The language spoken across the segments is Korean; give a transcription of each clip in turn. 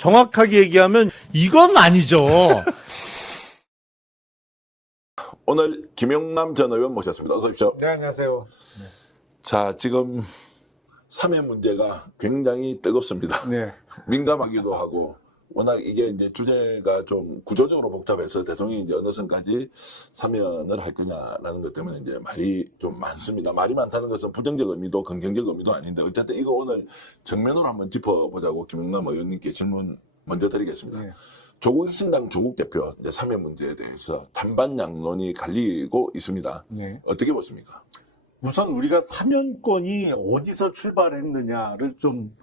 정확하게 얘기하면 이건 아니죠. 오늘 김용남 전 의원 모셨습니다. 어서 오십시오. 네, 안녕하세요. 자, 지금 사면 문제가 굉장히 뜨겁습니다. 네. 민감하기도 하고, 워낙 이게 이제 주제가 좀 구조적으로 복잡해서 대통령이 이제 어느 선까지 사면을 할 거냐라는 것 때문에 이제 말이 좀 많습니다. 말이 많다는 것은 부정적 의미도 긍정적 의미도 아닌데, 어쨌든 이거 오늘 정면으로 한번 짚어보자고 김용남 의원님께 질문 먼저 드리겠습니다. 네. 조국 신당 조국 대표 이제 사면 문제에 대해서 찬반 양론이 갈리고 있습니다. 네. 어떻게 보십니까? 우선 우리가 사면권이 어디서 출발했느냐를 좀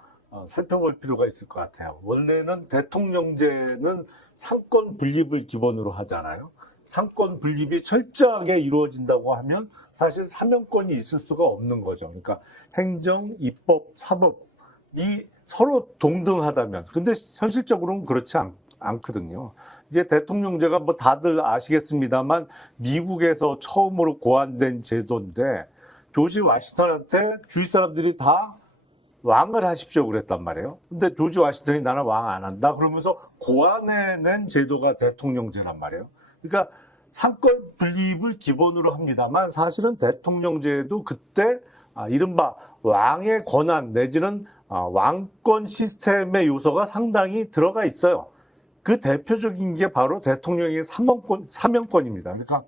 살펴볼 필요가 있을 것 같아요. 원래는 대통령제는 상권 분립을 기본으로 하잖아요. 상권 분립이 철저하게 이루어진다고 하면 사실 사면권이 있을 수가 없는 거죠. 그러니까 행정, 입법, 사법이 서로 동등하다면. 근데 현실적으로는 그렇지 않거든요. 이제 대통령제가 뭐 다들 아시겠습니다만 미국에서 처음으로 고안된 제도인데 조지 워싱턴한테 주위 사람들이 다 왕을 하십시오 그랬단 말이에요. 근데 조지 워싱턴이 나는 왕 안 한다 그러면서 고안해낸 제도가 대통령제란 말이에요. 그러니까 상권 분립을 기본으로 합니다만 사실은 대통령제도 그때 이른바 왕의 권한 내지는 왕권 시스템의 요소가 상당히 들어가 있어요. 그 대표적인 게 바로 대통령의 사면권입니다. 그러니까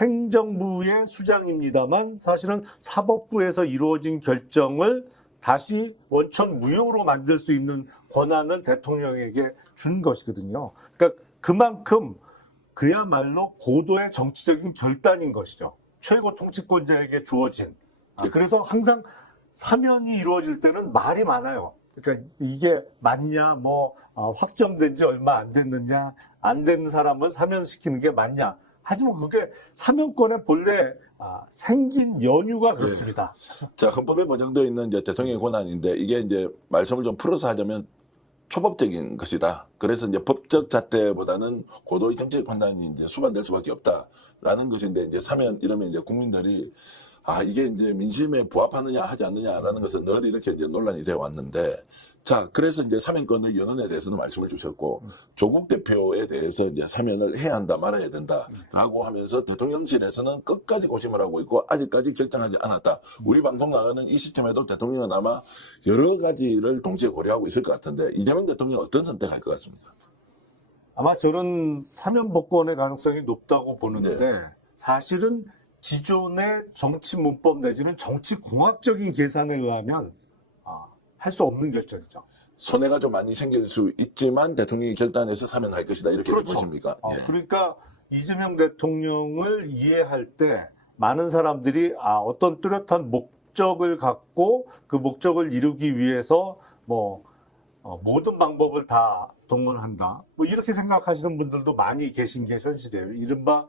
행정부의 수장입니다만 사실은 사법부에서 이루어진 결정을 다시 원천 무효로 만들 수 있는 권한을 대통령에게 준 것이거든요. 그러니까 그만큼 그야말로 고도의 정치적인 결단인 것이죠. 최고 통치권자에게 주어진. 그래서 항상 사면이 이루어질 때는 말이 많아요. 그러니까 이게 맞냐, 확정된 지 얼마 안 됐느냐, 안 된 사람은 사면시키는 게 맞냐. 하지만 그게 사면권의 본래 생긴 연유가 그렇습니다. 자, 헌법에 보장되어 있는 이제 대통령의 권한인데 이게 이제 말씀을 좀 풀어서 하자면 초법적인 것이다. 그래서 이제 법적 잣대보다는 고도의 정치적 판단이 이제 수반될 수밖에 없다라는 것인데 이제 사면 이러면 이제 국민들이 이게 이제 민심에 부합하느냐 하지 않느냐라는 것은 늘 이렇게 이제 논란이 되어 왔는데 자, 그래서 이제 사면권의 연원에 대해서는 말씀을 주셨고 조국 대표에 대해서 이제 사면을 해야 한다 말아야 된다라고 하면서 대통령실에서는 끝까지 고심을 하고 있고 아직까지 결정하지 않았다. 우리 방송 나가는 이 시점에도 대통령은 아마 여러 가지를 동시에 고려하고 있을 것 같은데 이재명 대통령 어떤 선택할 것 같습니까? 아마 저는 사면 복권의 가능성이 높다고 보는데 네. 사실은 기존의 정치 문법 내지는 정치 공학적인 계산에 의하면 할 수 없는 결정이죠. 손해가 좀 많이 생길 수 있지만 대통령이 결단해서 사면할 것이다 이렇게 그렇죠. 보십니까? 예. 그러니까 이재명 대통령을 이해할 때 많은 사람들이 어떤 뚜렷한 목적을 갖고 그 목적을 이루기 위해서 모든 방법을 다 동원한다. 이렇게 생각하시는 분들도 많이 계신 게 현실이에요. 이른바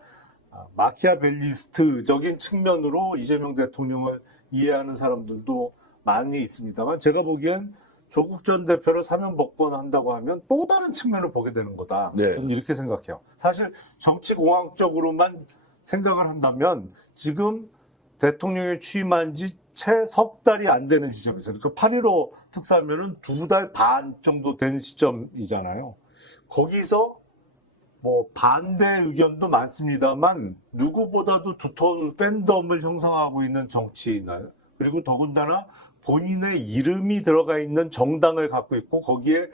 마키아벨리스트적인 측면으로 이재명 대통령을 이해하는 사람들도 많이 있습니다만 제가 보기엔 조국 전 대표를 사면 복권한다고 하면 또 다른 측면을 보게 되는 거다. 네. 저는 이렇게 생각해요. 사실 정치공학적으로만 생각을 한다면 지금 대통령이 취임한 지 채 석 달이 안 되는 시점에서 그 8.15 특사면은 2달 반 정도 된 시점이잖아요. 거기서 반대 의견도 많습니다만 누구보다도 두터운 팬덤을 형성하고 있는 정치인을 그리고 더군다나 본인의 이름이 들어가 있는 정당을 갖고 있고 거기에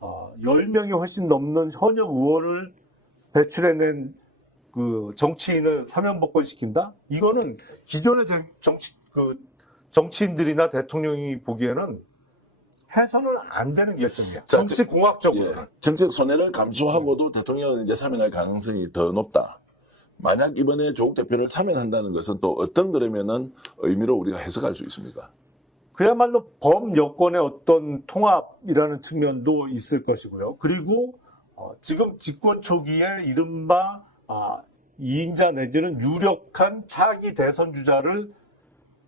10명이 훨씬 넘는 현역 의원을 배출해낸 그 정치인을 사면 복권시킨다? 이거는 기존의 정치인들이나 대통령이 보기에는 해서는 안 되는 결정이야. 정치 공학적으로. 예. 정치적 손해를 감수하고도 대통령은 이제 사면할 가능성이 더 높다. 만약 이번에 조국 대표를 사면한다는 것은 또 어떤 그러면은 의미로 우리가 해석할 수 있습니까? 그야말로 범여권의 어떤 통합이라는 측면도 있을 것이고요. 그리고 지금 집권 초기에 이른바 2인자 내지는 유력한 차기 대선 주자를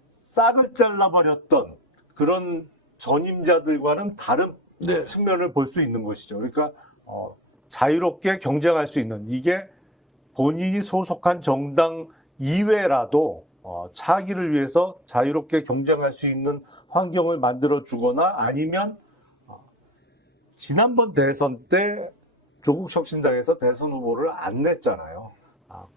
싹을 잘라버렸던 그런 전임자들과는 다른 네. 측면을 볼 수 있는 것이죠. 그러니까 자유롭게 경쟁할 수 있는 이게 본인이 소속한 정당 이외라도 차기를 위해서 자유롭게 경쟁할 수 있는 환경을 만들어 주거나 아니면 지난번 대선 때 조국 혁신당에서 대선 후보를 안 냈잖아요.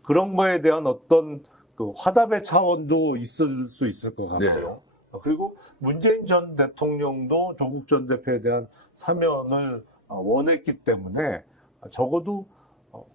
그런 거에 대한 어떤 그 화답의 차원도 있을 수 있을 것 같고요. 그리고 문재인 전 대통령도 조국 전 대표에 대한 사면을 원했기 때문에 적어도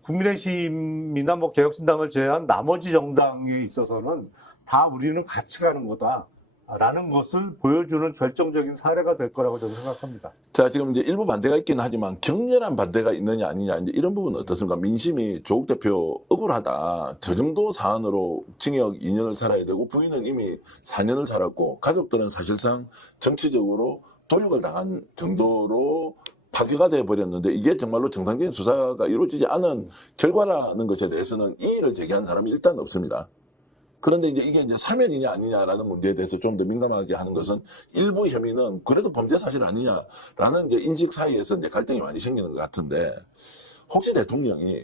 국민의힘이나 뭐 개혁신당을 제외한 나머지 정당에 있어서는 다 우리는 같이 가는 거다라는 것을 보여주는 결정적인 사례가 될 거라고 저는 생각합니다. 자, 지금 이제 일부 반대가 있긴 하지만 격렬한 반대가 있느냐 아니냐 이제 이런 부분은 어떻습니까? 민심이 조국 대표 억울하다. 저 정도 사안으로 징역 2년을 살아야 되고 부인은 이미 4년을 살았고 가족들은 사실상 정치적으로 도륙을 당한 정도로 파괴가 돼 버렸는데 이게 정말로 정상적인 수사가 이루어지지 않은 결과라는 것에 대해서는 이의를 제기한 사람이 일단 없습니다. 그런데 이게 이제 사면이냐 아니냐라는 문제에 대해서 좀 더 민감하게 하는 것은 일부 혐의는 그래도 범죄 사실 아니냐라는 이제 인식 사이에서 이제 갈등이 많이 생기는 것 같은데 혹시 대통령이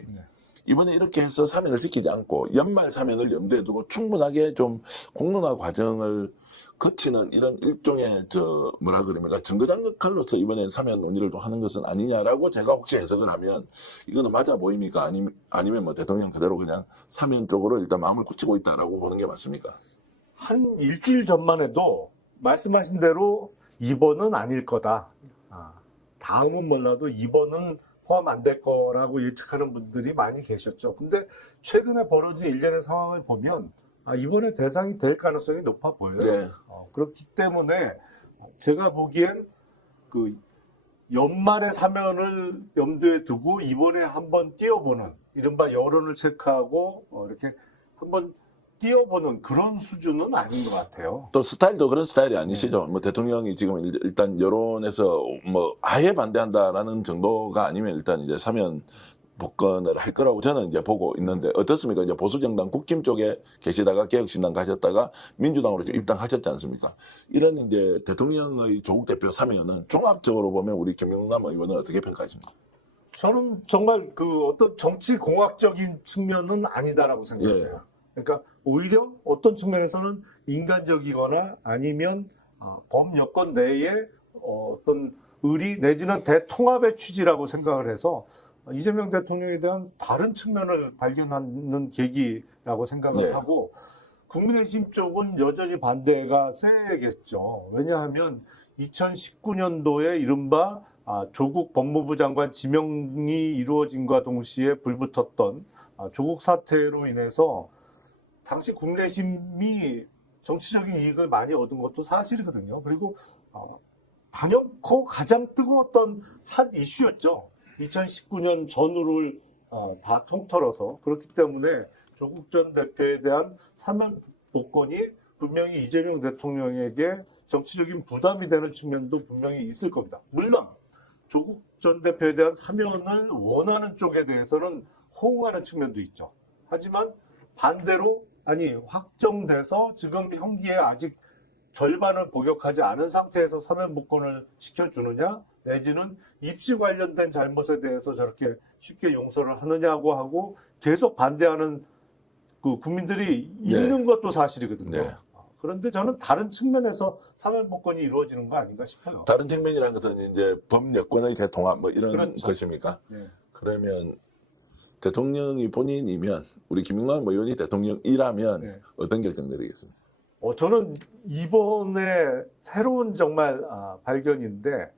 이번에 이렇게 해서 사면을 지키지 않고 연말 사면을 염두에 두고 충분하게 좀 공론화 과정을 거치는 이런 일종의 뭐라 그럽니까 정거장 역할로서 이번에 사면 논의를 좀 하는 것은 아니냐라고 제가 혹시 해석을 하면 이거는 맞아 보입니까? 아니면 뭐 대통령 그대로 그냥 사면 쪽으로 일단 마음을 굳히고 있다라고 보는 게 맞습니까? 한 일주일 전만 해도 말씀하신 대로 2번은 아닐 거다. 다음은 몰라도 2번은 포함 안 될 거라고 예측하는 분들이 많이 계셨죠. 근데 최근에 벌어진 일련의 상황을 보면 이번에 대상이 될 가능성이 높아 보여요. 네. 그렇기 때문에 제가 보기엔 그 연말의 사면을 염두에 두고 이번에 한번 뛰어보는 이른바 여론을 체크하고 이렇게 한번 뛰어보는 그런 수준은 아닌 것 같아요. 또 스타일도 그런 스타일이 아니시죠. 뭐 대통령이 지금 일단 여론에서 뭐 아예 반대한다라는 정도가 아니면 일단 이제 사면 복권을 할 거라고 저는 이제 보고 있는데 어떻습니까? 이제 보수정당 국힘 쪽에 계시다가 개혁신당 가셨다가 민주당으로 지금 입당하셨지 않습니까? 이런 이제 대통령의 조국 대표 사면은 종합적으로 보면 우리 김영남 의원은 어떻게 평가하십니까? 저는 정말 그 어떤 정치 공학적인 측면은 아니다라고 생각해요. 그러니까 오히려 어떤 측면에서는 인간적이거나 아니면 범여권 내에 어떤 의리 내지는 대통합의 취지라고 생각을 해서 이재명 대통령에 대한 다른 측면을 발견하는 계기라고 생각을 하고 국민의힘 쪽은 여전히 반대가 세겠죠. 왜냐하면 2019년도에 이른바 조국 법무부 장관 지명이 이루어진과 동시에 불붙었던 조국 사태로 인해서 당시 국민의힘이 정치적인 이익을 많이 얻은 것도 사실이거든요. 그리고 단연코 가장 뜨거웠던 한 이슈였죠. 2019년 전후를 다 통틀어서 그렇기 때문에 조국 전 대표에 대한 사면 복권이 분명히 이재명 대통령에게 정치적인 부담이 되는 측면도 분명히 있을 겁니다. 물론 조국 전 대표에 대한 사면을 원하는 쪽에 대해서는 호응하는 측면도 있죠. 하지만 반대로 확정돼서 지금 형기에 아직 절반을 복역하지 않은 상태에서 사면 복권을 시켜주느냐 내지는 입시 관련된 잘못에 대해서 저렇게 쉽게 용서를 하느냐고 하고 계속 반대하는 그 국민들이 있는 것도 사실이거든요. 그런데 저는 다른 측면에서 사면 복권이 이루어지는 거 아닌가 싶어요. 다른 측면이라는 것은 이제 범여권의 대통합 뭐 이런 것입니까? 그러면 대통령이 본인이면 우리 김영남 의원이 대통령이라면 어떤 결정 내리겠습니까? 저는 이번에 새로운 정말 발견인데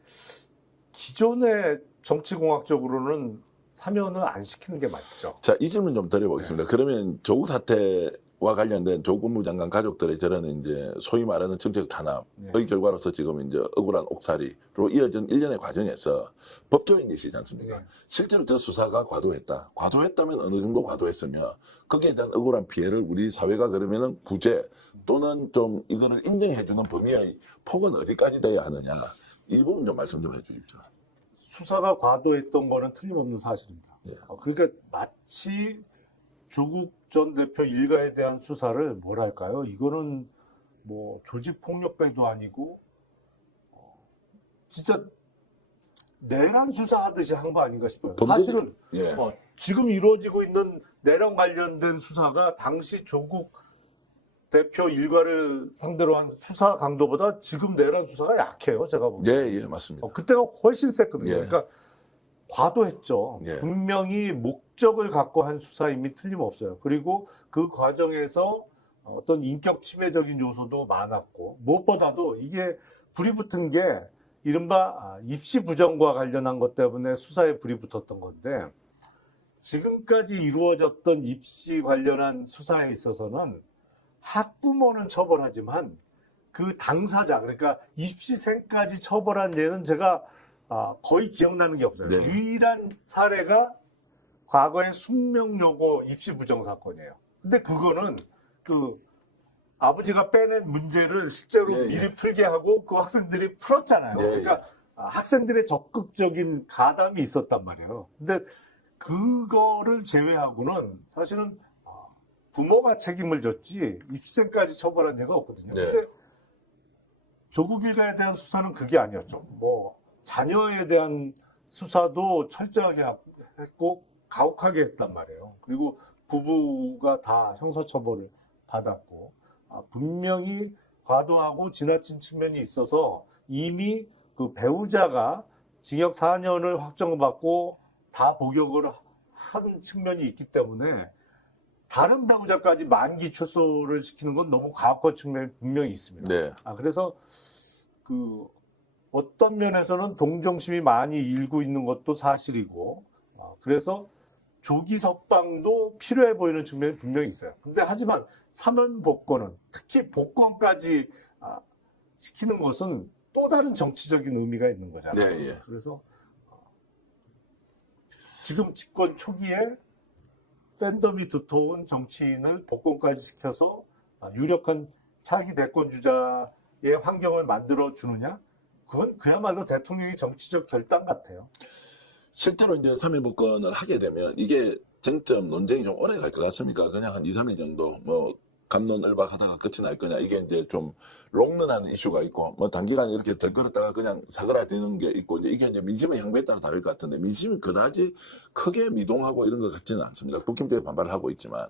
기존의 정치공학적으로는 사면을 안 시키는 게 맞죠. 자, 이 질문 좀 드려보겠습니다. 그러면 조국 사태와 관련된 조국 법무장관 가족들의 저런 이제 소위 말하는 정책 탄압의 결과로서 지금 이제 억울한 옥살이로 이어진 일련의 과정에서 법조인 계시지 않습니까? 실제로 저 수사가 과도했다. 과도했다면 어느 정도 과도했으며 거기에 대한 억울한 피해를 우리 사회가 그러면은 구제 또는 좀 이거를 인정해주는 범위의 폭은 어디까지 돼야 하느냐. 이 부분 좀 말씀 좀 해주십시오. 수사가 과도했던 거는 틀림없는 사실입니다. 그러니까 마치 조국 전 대표 일가에 대한 수사를 뭐랄까요? 이거는 뭐 조직폭력배도 아니고 진짜 내란 수사하듯이 한 거 아닌가 싶어요. 사실은 지금 이루어지고 있는 내란 관련된 수사가 당시 조국 대표 일가를 상대로 한 수사 강도보다 지금 내란 수사가 약해요. 제가 보기엔. 예, 예, 맞습니다. 그때가 훨씬 셌거든요. 예. 그러니까 과도했죠. 예. 분명히 목적을 갖고 한 수사임이 틀림없어요. 그리고 그 과정에서 어떤 인격 침해적인 요소도 많았고, 무엇보다도 이게 불이 붙은 게 이른바 입시 부정과 관련한 것 때문에 수사에 불이 붙었던 건데, 지금까지 이루어졌던 입시 관련한 수사에 있어서는 학부모는 처벌하지만 그 당사자, 그러니까 입시생까지 처벌한 예는 제가 거의 기억나는 게 없어요. 네. 유일한 사례가 과거의 숙명여고 입시 부정 사건이에요. 근데 그거는 그 아버지가 빼낸 문제를 실제로 예, 예. 미리 풀게 하고 그 학생들이 풀었잖아요. 예, 그러니까 학생들의 적극적인 가담이 있었단 말이에요. 근데 그거를 제외하고는 사실은 부모가 책임을 졌지 입시생까지 처벌한 예가 없거든요. 네. 근데 조국 일가에 대한 수사는 그게 아니었죠. 뭐 자녀에 대한 수사도 철저하게 했고 가혹하게 했단 말이에요. 그리고 부부가 다 형사처벌을 받았고 분명히 과도하고 지나친 측면이 있어서 이미 그 배우자가 징역 4년을 확정받고 다 복역을 한 측면이 있기 때문에 다른 배우자까지 만기 출소를 시키는 건 너무 가혹한 측면이 분명히 있습니다. 네. 그래서 그 어떤 면에서는 동정심이 많이 일고 있는 것도 사실이고, 그래서 조기 석방도 필요해 보이는 측면이 분명히 있어요. 근데 하지만 사면 복권은 특히 복권까지 시키는 것은 또 다른 정치적인 의미가 있는 거잖아요. 네, 예. 그래서 지금 집권 초기에 팬덤이 두터운 정치인을 복권까지 시켜서 유력한 차기 대권 주자의 환경을 만들어 주느냐? 그건 그야말로 대통령의 정치적 결단 같아요. 실제로 이제 3일 복권을 하게 되면 이게 쟁점 논쟁이 좀 오래 갈 것 같습니까? 그냥 한 2, 3일 정도 뭐 갑론을박 하다가 끝이 날 거냐. 이게 이제 좀 롱런하는 이슈가 있고 뭐 단기간 이렇게 덜거렸다가 그냥 사그라드는 게 있고 이제 이게 민심의 향배에 따라 다를 것 같은데 민심이 그다지 크게 미동하고 이런 것 같지는 않습니다. 국힘 때 반발을 하고 있지만.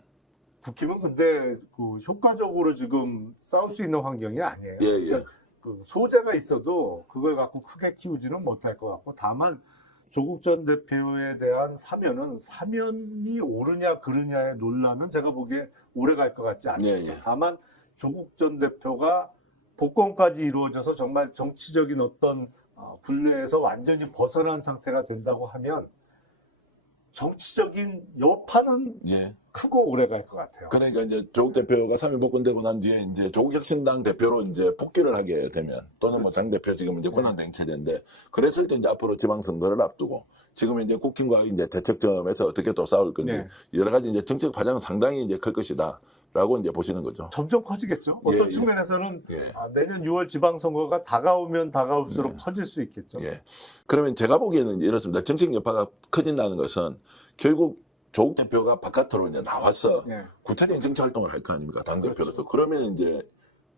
국힘은 근데 그 효과적으로 지금 싸울 수 있는 환경이 아니에요. 예, 예. 그러니까 그 소재가 있어도 그걸 갖고 크게 키우지는 못할 것 같고 다만 조국 전 대표에 대한 사면이 옳으냐 그르냐의 논란은 제가 보기에 오래 갈 것 같지 않습니다. 예, 예. 다만 조국 전 대표가 복권까지 이루어져서 정말 정치적인 어떤 굴레에서 완전히 벗어난 상태가 된다고 하면 정치적인 여파는 예. 크고 오래 갈 것 같아요. 그러니까 이제 조국 대표가 3일 복권되고 난 뒤에 이제 조국 혁신당 대표로 이제 복귀를 하게 되면 또는 뭐 당 대표 지금 이제 권한대행 체제인데 그랬을 때 이제 앞으로 지방선거를 앞두고 지금 이제 국힘과 이제 대척점에서 어떻게 또 싸울 건지 네. 여러 가지 이제 정책 파장은 상당히 이제 클 것이다라고 이제 보시는 거죠. 점점 커지겠죠. 예, 어떤 예. 측면에서는 예. 내년 6월 지방선거가 다가오면 다가올수록 커질 수 있겠죠. 예. 그러면 제가 보기에는 이렇습니다. 정책 여파가 커진다는 것은 결국 조국 대표가 바깥으로 이제 나와서 예. 구체적인 정치 활동을 할 거 아닙니까? 당대표로서. 그렇죠. 그러면 이제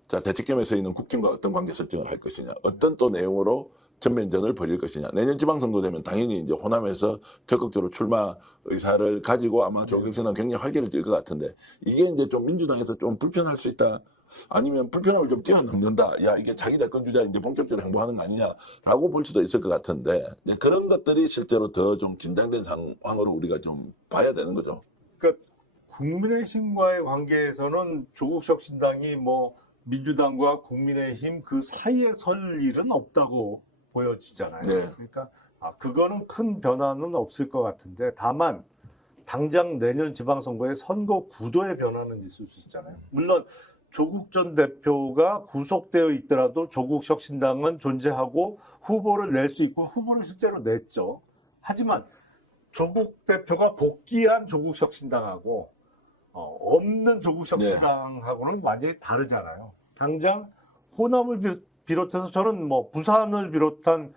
자, 대책점에서 있는 국힘과 어떤 관계 설정을 할 것이냐, 어떤 또 내용으로 전면전을 벌일 것이냐. 내년 지방선거 되면 당연히 이제 호남에서 적극적으로 출마 의사를 가지고 아마 조국 혁신당 굉장히 활기를 띨 것 같은데 이게 이제 좀 민주당에서 좀 불편할 수 있다. 아니면 불편함을 좀 뛰어넘는다. 야, 이게 자기 대권 주자 이제 본격적으로 행보하는 거 아니냐라고 볼 수도 있을 것 같은데 이제 그런 것들이 실제로 더 좀 긴장된 상황으로 우리가 좀 봐야 되는 거죠. 그러니까 국민의힘과의 관계에서는 조국 혁신당이 뭐 민주당과 국민의힘 그 사이에 설 일은 없다고 보여지잖아요. 네. 그러니까 그거는 큰 변화는 없을 것 같은데 다만 당장 내년 지방선거에 선거 구도의 변화는 있을 수 있잖아요. 물론 조국 전 대표가 구속되어 있더라도 조국 혁신당은 존재하고 후보를 낼 수 있고 후보를 실제로 냈죠. 하지만 조국 대표가 복귀한 조국 혁신당하고 없는 조국 혁신당하고는 완전히 다르잖아요. 당장 호남을 비롯해서 저는 뭐 부산을 비롯한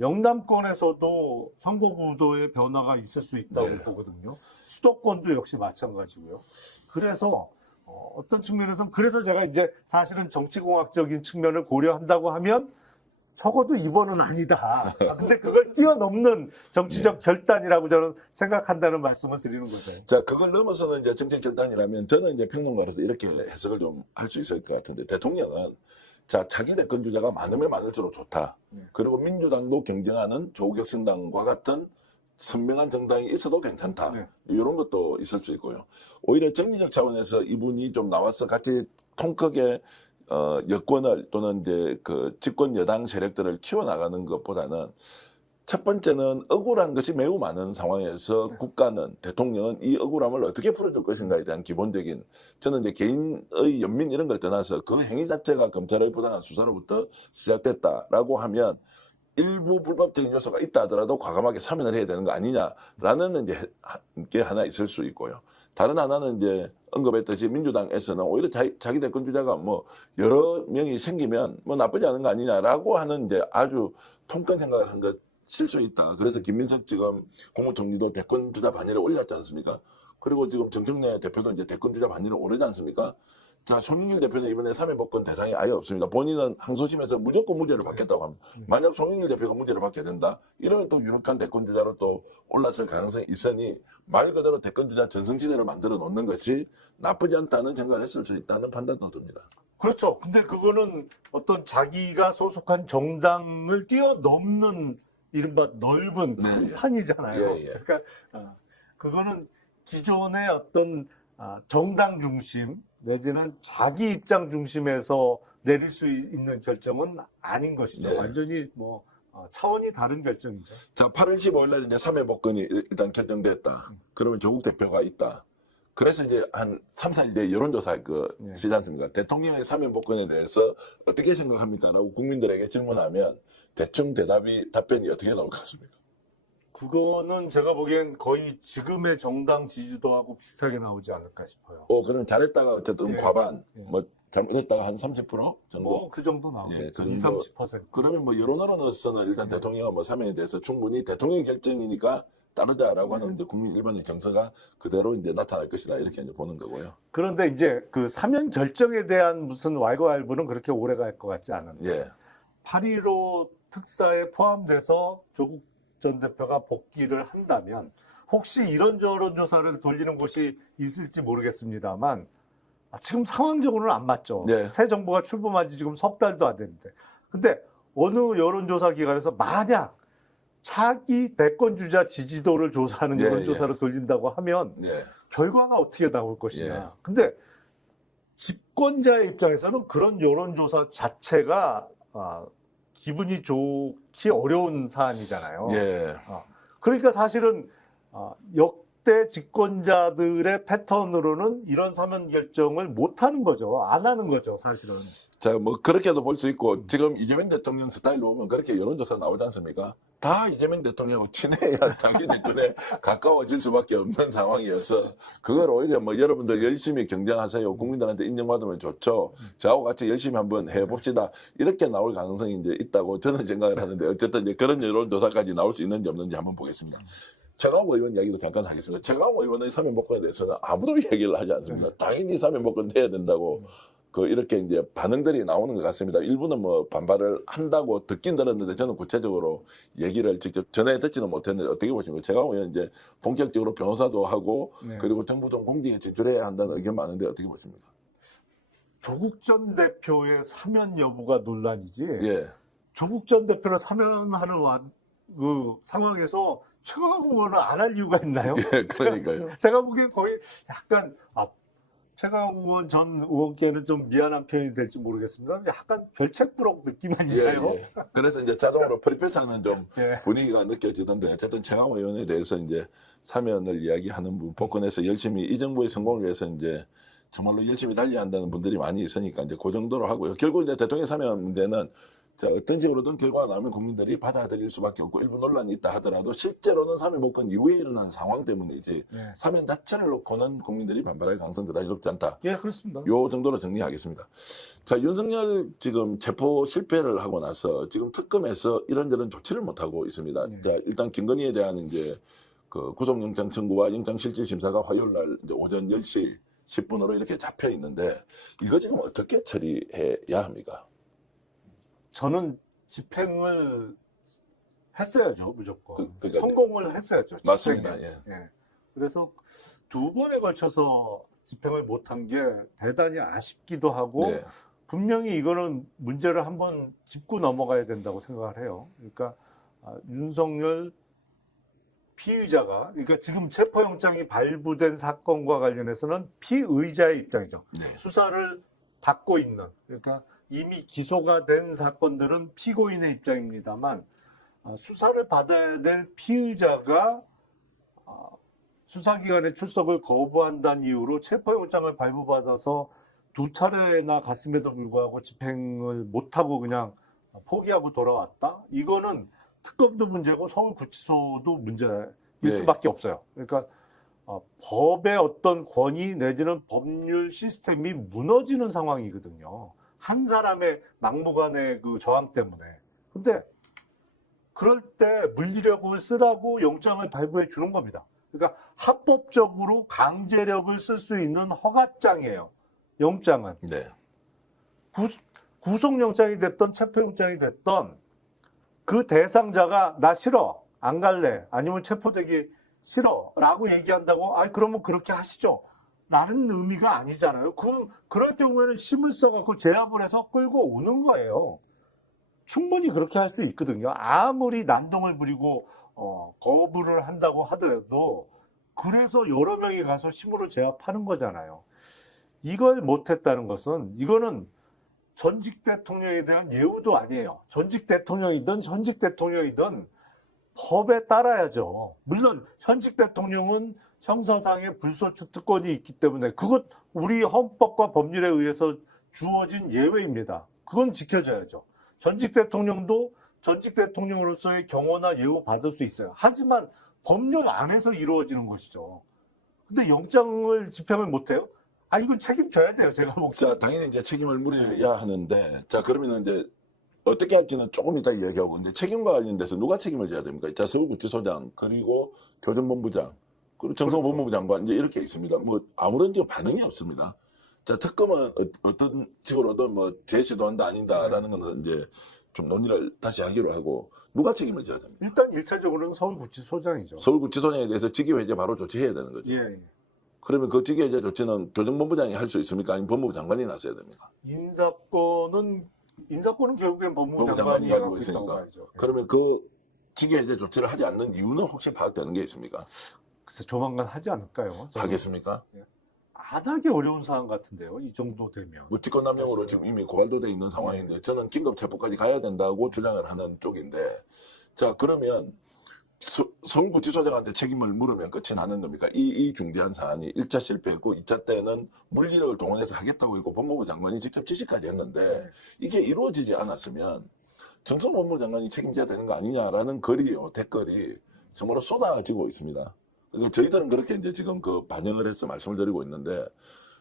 영남권에서도 선거구도의 변화가 있을 수 있다고 네. 보거든요. 수도권도 역시 마찬가지고요. 그래서 어떤 측면에서는 그래서 제가 이제 사실은 정치공학적인 측면을 고려한다고 하면 적어도 이번은 아니다. 근데 그걸 뛰어넘는 정치적 결단이라고 저는 생각한다는 말씀을 드리는 거죠. 자, 그걸 넘어서는 이제 정책 결단이라면 저는 이제 평론가로서 이렇게 해석을 좀 할 수 있을 것 같은데, 대통령은 자, 자기 대권 주자가 많으면 많을수록 좋다. 그리고 민주당도 경쟁하는 조국혁신당과 같은 선명한 정당이 있어도 괜찮다. 네. 이런 것도 있을 수 있고요. 오히려 정치적 차원에서 이분이 좀 나와서 같이 통 크게 여권을 또는 이제 그 집권 여당 세력들을 키워나가는 것보다는 첫 번째는 억울한 것이 매우 많은 상황에서 국가는, 대통령은 이 억울함을 어떻게 풀어줄 것인가에 대한 기본적인, 저는 이제 개인의 연민 이런 걸 떠나서 그 행위 자체가 검찰의 부당한 수사로부터 시작됐다라고 하면 일부 불법적인 요소가 있다 하더라도 과감하게 사면을 해야 되는 거 아니냐라는 이제 게 하나 있을 수 있고요. 다른 하나는 이제 언급했듯이 민주당에서는 오히려 자기 대권 주자가 뭐 여러 명이 생기면 뭐 나쁘지 않은 거 아니냐라고 하는 이제 아주 통큰 생각을 한 것 실수 있다. 그래서 김민석 지금 국무총리도 대권 주자 반열에 올렸지 않습니까? 그리고 지금 정청래 대표도 이제 대권 주자 반열에 오르지 않습니까? 자, 송영길 대표는 이번에 3회 복권 대상이 아예 없습니다. 본인은 항소심에서 무조건 무죄를 받겠다고 합니다. 만약 송영길 대표가 무죄를 받게 된다, 이러면 또 유력한 대권주자로 또 올랐을 가능성이 있으니 말 그대로 대권주자 전성시대를 만들어 놓는 것이 나쁘지 않다는 생각을 했을 수 있다는 판단도 듭니다. 그렇죠. 근데 그거는 어떤 자기가 소속한 정당을 뛰어넘는 이른바 넓은 큰 판이잖아요. 예, 예. 그러니까 그거는 기존의 어떤 정당 중심 내지는 자기 입장 중심에서 내릴 수 있는 결정은 아닌 것이죠. 네. 완전히 뭐 차원이 다른 결정이죠. 자, 8월 15일 날 이제 3회 복권이 일단 결정됐다. 그러면 조국 대표가 있다. 그래서 이제 한 3, 4일 뒤에 여론조사 시지 않습니까? 대통령의 3회 복권에 대해서 어떻게 생각합니까? 라고 국민들에게 질문하면 대충 답변이 어떻게 나올 것 같습니까? 그거는 제가 보기엔 거의 지금의 정당 지지도하고 비슷하게 나오지 않을까 싶어요. 그럼 잘했다가 어쨌든 예. 과반, 예. 뭐 잘못했다가 한 30% 정도? 뭐 그 정도 나오죠. 예, 그 20, 정도. 30%. 그러면 뭐 여론으로서는 일단 대통령은 뭐 사면에 대해서 충분히 대통령의 결정이니까 따르자라고 하는 이제 국민 일반의 정서가 그대로 이제 나타날 것이다, 이렇게 이제 보는 거고요. 그런데 이제 그 사면 결정에 대한 무슨 왈가왈부는 그렇게 오래 갈 것 같지 않은데 예. 8.15 특사에 포함돼서 조국 전 대표가 복귀를 한다면 혹시 이런 저런 조사를 돌리는 곳이 있을지 모르겠습니다만 지금 상황적으로는 안 맞죠. 네. 새 정부가 출범한 지 지금 석 달도 안 됐는데. 근데 어느 여론조사 기관에서 만약 차기 대권주자 지지도를 조사하는 예, 여론조사를 돌린다고 하면 예. 결과가 어떻게 나올 것이냐. 예. 근데 집권자의 입장에서는 그런 여론조사 자체가 기분이 좋기 어려운 사안이잖아요. 예. 그러니까 사실은 역대 집권자들의 패턴으로는 이런 사면 결정을 못하는 거죠. 안 하는 거죠, 사실은. 자, 뭐 그렇게도 볼 수 있고, 지금 이재명 대통령 스타일로 보면 그렇게 여론조사 나오지 않습니까? 다 이재명 대통령하고 친해야 자기 대권에 가까워질 수밖에 없는 상황이어서 그걸 오히려 뭐 여러분들 열심히 경쟁하세요, 국민들한테 인정받으면 좋죠, 저하고 같이 열심히 한번 해봅시다, 이렇게 나올 가능성이 이제 있다고 저는 생각을 하는데, 어쨌든 이제 그런 여론조사까지 나올 수 있는지 없는지 한번 보겠습니다. 최강욱 의원 이야기도 잠깐 하겠습니다. 최강욱 의원의 사면 복권에 대해서는 아무도 얘기를 하지 않습니다. 당연히 사면 복권 돼야 된다고 이렇게 이제 반응들이 나오는 것 같습니다. 일부는 뭐 반발을 한다고 듣긴 들었는데 저는 구체적으로 얘기를 직접 전해 듣지는 못했는데 어떻게 보십니까? 최강욱 의원 이제 본격적으로 변호사도 하고 그리고 정부 좀 공직에 진출해야 한다는 의견 많은데 어떻게 보십니까? 조국 전 대표의 사면 여부가 논란이지. 예. 조국 전 대표를 사면하는 그 상황에서 최강욱 의원을 안 할 이유가 있나요? 예, 그러니까요. 제가 보기엔 거의 약간 최강욱 의원 전 의원께는 좀 미안한 표현이 될지 모르겠습니다. 약간 별책부록 느낌 예, 아닌가요? 예. 그래서 이제 자동으로 프리패스하는 좀 예. 분위기가 느껴지던데, 어쨌든 최강욱 의원에 대해서 이제 사면을 이야기하는 분, 복권에서 열심히 이 정부의 성공을 위해서 이제 정말로 열심히 달려야 한다는 분들이 많이 있으니까 이제 그 정도로 하고요. 결국 이제 대통령 사면 문제는 자, 어떤 식으로든 결과가 나오면 국민들이 받아들일 수밖에 없고, 일부 논란이 있다 하더라도 실제로는 사면 복권 이후에 일어난 상황 때문이지 네. 사면 자체를 놓고는 국민들이 반발할 가능성이 그다지 높지 않다. 예, 그렇습니다. 요 정도로 정리하겠습니다. 자, 윤석열 지금 체포 실패를 하고 나서 지금 특검에서 이런저런 조치를 못 하고 있습니다. 네. 자, 일단 김건희에 대한 이제 그 구속영장 청구와 영장실질 심사가 화요일 날 이제 오전 10시 10분으로 이렇게 잡혀 있는데, 이거 지금 어떻게 처리해야 합니까? 저는 집행을 했어야죠, 무조건. 그러니까 성공을 했어야죠. 맞습니다. 집행에. 예. 예. 그래서 2번에 걸쳐서 집행을 못한 게 대단히 아쉽기도 하고 네. 분명히 이거는 문제를 한번 짚고 넘어가야 된다고 생각을 해요. 그러니까 윤석열 피의자가, 그러니까 지금 체포영장이 발부된 사건과 관련해서는 피의자의 입장이죠. 네. 수사를 받고 있는, 그러니까 이미 기소가 된 사건들은 피고인의 입장입니다만 수사를 받아야 될 피의자가 수사기관의 출석을 거부한다는 이유로 체포영장을 발부받아서 2차례나 갔음에도 불구하고 집행을 못하고 그냥 포기하고 돌아왔다? 이거는 특검도 문제고 서울구치소도 문제일 네. 수밖에 없어요. 그러니까 법의 어떤 권위 내지는 법률 시스템이 무너지는 상황이거든요. 한 사람의 막무가내 그 저항 때문에. 근데 그럴 때 물리력을 쓰라고 영장을 발부해 주는 겁니다. 그러니까 합법적으로 강제력을 쓸 수 있는 허가장이에요. 영장은. 네. 구속영장이 됐던 체포영장이 됐던 그 대상자가 나 싫어, 안 갈래, 아니면 체포되기 싫어 라고 얘기한다고 그러면 그렇게 하시죠 라는 의미가 아니잖아요. 그럴 경우에는 심을 써갖고 제압을 해서 끌고 오는 거예요. 충분히 그렇게 할 수 있거든요. 아무리 난동을 부리고 거부를 한다고 하더라도 그래서 여러 명이 가서 심으로 제압하는 거잖아요. 이걸 못했다는 것은 이거는 전직 대통령에 대한 예우도 아니에요. 전직 대통령이든 현직 대통령이든 법에 따라야죠. 물론 현직 대통령은 형사상의 불소추 특권이 있기 때문에 그것 우리 헌법과 법률에 의해서 주어진 예외입니다. 그건 지켜져야죠. 전직 대통령도 전직 대통령으로서의 경호나 예우 받을 수 있어요. 하지만 법률 안에서 이루어지는 것이죠. 근데 영장을 집행을 못해요? 이건 책임져야 돼요. 제가 자, 당연히 이제 책임을 물어야 하는데, 자, 그러면 이제 어떻게 할지는 조금 이따 이야기하고, 이제 책임과 관련돼서 누가 책임을 져야 됩니까? 자, 서울구치소장, 그리고 교정본부장, 그리고 정성본부부 장관, 이제 이렇게 있습니다. 뭐, 아무런 지금 반응이 없습니다. 자, 특검은 어떤 식으로든 뭐, 제시도 한다, 아닌다라는 건 이제 좀 논의를 다시 하기로 하고, 누가 책임을 져야 됩니까? 일단 1차적으로는 서울구치소장이죠. 서울구치소장에 대해서 직위해제 바로 조치해야 되는 거죠. 예. 그러면 그 직위해제 조치는 교정본부장이 할 수 있습니까? 아니면 법무부 장관이 나서야 됩니까? 인사권은 결국엔 법무부 법무부 장관이 장관이 가지고 하고 있다고 있으니까. 봐야죠. 예. 그러면 그 직위해제 조치를 하지 않는 이유는 혹시 파악되는 게 있습니까? 글쎄 조만간 하지 않을까요? 저는 하겠습니까? 안 하기 어려운 상황 같은데요. 이 정도 되면. 뭐 직권남용으로 지금 이미 고발도 돼 있는 상황인데 저는 긴급체포까지 가야 된다고 주장을 하는 쪽인데, 자, 그러면 서울구치소장한테 책임을 물으면 끝이 나는 겁니까? 이 중대한 사안이 1차 실패했고 2차 때는 물리력을 동원해서 하겠다고 했고 법무부 장관이 직접 지시까지 했는데 이게 이루어지지 않았으면 정성본부 장관이 책임져야 되는 거 아니냐라는 댓글이 정말로 쏟아지고 있습니다. 그러니까 저희들은 그렇게 이제 지금 그 반영을 해서 말씀을 드리고 있는데,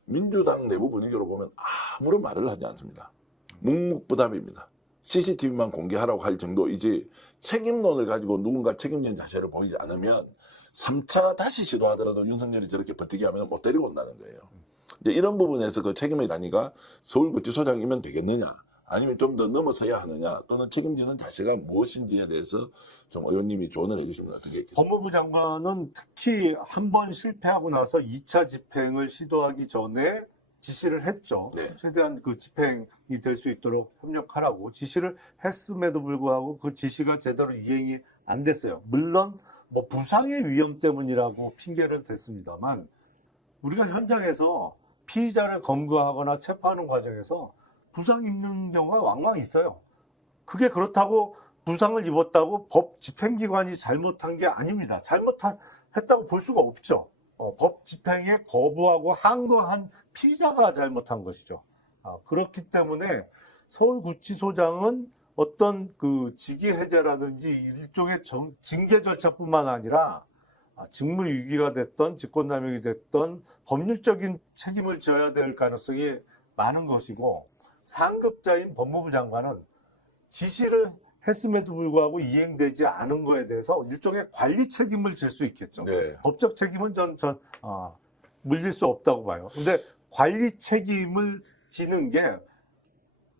민주당 내부 분위기로 보면 아무런 말을 하지 않습니다. 묵묵부답입니다. CCTV만 공개하라고 할 정도이지 책임론을 가지고 누군가 책임진 자세를 보이지 않으면 3차 다시 시도하더라도 윤석열이 저렇게 버티게 하면 못 데리고 온다는 거예요. 이제 이런 부분에서 그 책임의 단위가 서울구치소장이면 되겠느냐, 아니면 좀 더 넘어서야 하느냐, 또는 책임지는 자세가 무엇인지에 대해서 좀 의원님이 조언을 해주시면 어떻게 있겠습니까? 법무부 장관은 특히 한 번 실패하고 나서 2차 집행을 시도하기 전에 지시를 했죠. 네. 최대한 그 집행이 될 수 있도록 협력하라고 지시를 했음에도 불구하고 그 지시가 제대로 이행이 안 됐어요. 물론 뭐 부상의 위험 때문이라고 핑계를 댔습니다만 우리가 현장에서 피의자를 검거하거나 체포하는 과정에서 부상 입는 경우가 왕왕 있어요. 그게 그렇다고 부상을 입었다고 법 집행기관이 잘못한 게 아닙니다. 잘못했다고 볼 수가 없죠. 법 집행에 거부하고 항거한 피의자가 잘못한 것이죠. 그렇기 때문에 서울구치소장은 어떤 그 직위 해제라든지 일종의 징계 절차뿐만 아니라 직무 유기가 됐던 직권남용이 됐던 법률적인 책임을 져야 될 가능성이 많은 것이고, 상급자인 법무부 장관은 지시를 했음에도 불구하고 이행되지 않은 거에 대해서 일종의 관리 책임을 질 수 있겠죠. 네. 법적 책임은 물릴 수 없다고 봐요. 근데 관리 책임을 지는 게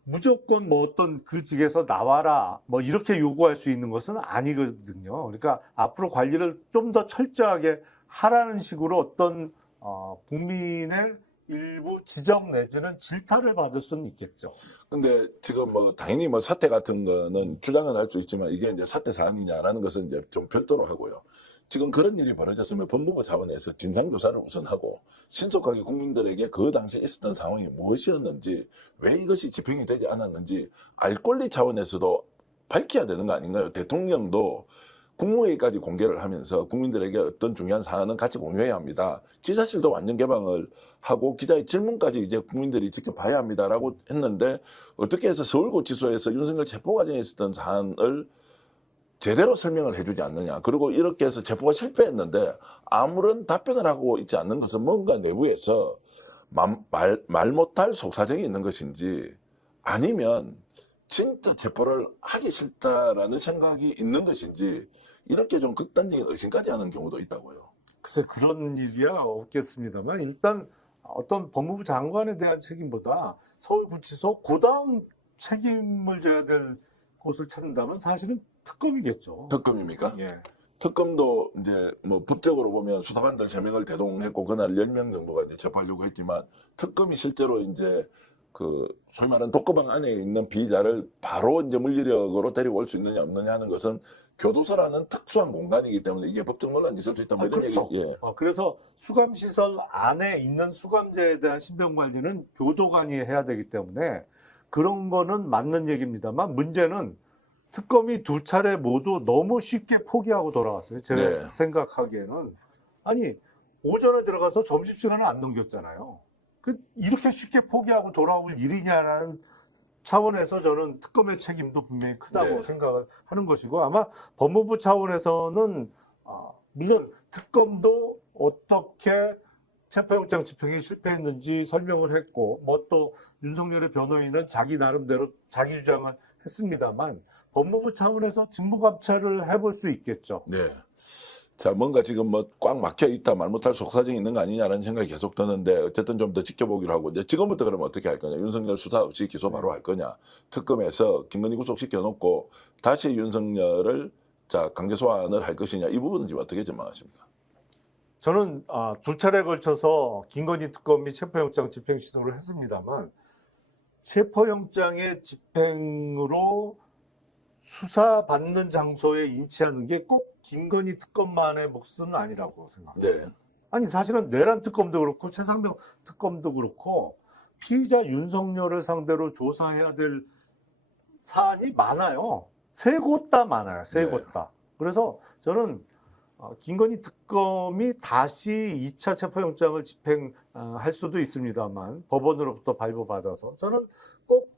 무조건 뭐 어떤 그 직에서 나와라 뭐 이렇게 요구할 수 있는 것은 아니거든요. 그러니까 앞으로 관리를 좀 더 철저하게 하라는 식으로 어떤 국민의 일부 지적 내지는 질타를 받을 수는 있겠죠. 근데 지금 뭐 당연히 뭐 사태 같은 거는 주장은 할 수 있지만 이게 이제 사태 사안이냐라는 것은 이제 좀 별도로 하고요. 지금 그런 일이 벌어졌으면 법무부 차원에서 진상조사를 우선하고 신속하게 국민들에게 그 당시에 있었던 상황이 무엇이었는지, 왜 이것이 집행이 되지 않았는지 알 권리 차원에서도 밝혀야 되는 거 아닌가요? 대통령도 국무회의까지 공개를 하면서 국민들에게 어떤 중요한 사안은 같이 공유해야 합니다. 기자실도 완전 개방을 하고 기자의 질문까지 이제 국민들이 직접 봐야 합니다라고 했는데, 어떻게 해서 서울구치소에서 윤석열 체포 과정에 있었던 사안을 제대로 설명을 해주지 않느냐. 그리고 이렇게 해서 체포가 실패했는데 아무런 답변을 하고 있지 않는 것은 뭔가 내부에서 말 못할 속사정이 있는 것인지, 아니면 진짜 체포를 하기 싫다라는 생각이 있는 것인지, 이렇게 좀 극단적인 의심까지 하는 경우도 있다고요. 글쎄 그런 일이야 없겠습니다만 일단 어떤 법무부 장관에 대한 책임보다 서울구치소 고다음 책임을 져야 될 곳을 찾는다면 사실은 특검이겠죠. 특검입니까? 예. 특검도 이제 뭐 법적으로 보면 수사관들 3명을 대동했고 그날 10명 정도가 이제 체포하려고 했지만, 특검이 실제로 이제 그 소위 말하는 독거방 안에 있는 피의자를 바로 이제 물리력으로 데리고 올 수 있느냐 없느냐 하는 것은 교도소라는 특수한 공간이기 때문에 이게 법적 논란이 있을 수 있다 뭐 이런 그렇죠. 얘기. 예. 그래서 수감시설 안에 있는 수감자에 대한 신병관리는 교도관이 해야 되기 때문에 그런 거는 맞는 얘기입니다만, 문제는 특검이 두 차례 모두 너무 쉽게 포기하고 돌아왔어요. 제가 네. 생각하기에는. 아니, 오전에 들어가서 점심시간을 안 넘겼잖아요. 이렇게 쉽게 포기하고 돌아올 일이냐라는 차원에서 저는 특검의 책임도 분명히 크다고 네. 생각을 하는 것이고, 아마 법무부 차원에서는 물론 특검도 어떻게 체포영장 집행이 실패했는지 설명을 했고, 뭐 또 윤석열의 변호인은 자기 나름대로 자기 주장을 했습니다만, 법무부 차원에서 직무감찰을 해볼 수 있겠죠. 네. 자, 뭔가 지금 뭐 꽉 막혀 있다, 말 못할 속사정이 있는 거 아니냐라는 생각이 계속 드는데, 어쨌든 좀 더 지켜보기로 하고, 이제 지금부터 그러면 어떻게 할 거냐? 윤석열 수사 없이 기소 바로 할 거냐? 특검에서 김건희 구속시켜 놓고 다시 윤석열을 자 강제 소환을 할 것이냐? 이 부분은 지금 어떻게 전망하십니까? 저는 두 차례 걸쳐서 김건희 특검이 체포영장 집행 시도를 했습니다만, 체포영장의 집행으로 수사받는 장소에 인치하는 게 꼭 김건희 특검만의 몫은 아니라고 생각합니다. 네. 아니 사실은 내란 특검도 그렇고 최상병 특검도 그렇고 피의자 윤석열을 상대로 조사해야 될 사안이 많아요. 세 곳 다 많아요. 세 곳 다. 그래서 저는 김건희 특검이 다시 2차 체포영장을 집행할 수도 있습니다만, 법원으로부터 발부받아서 저는 꼭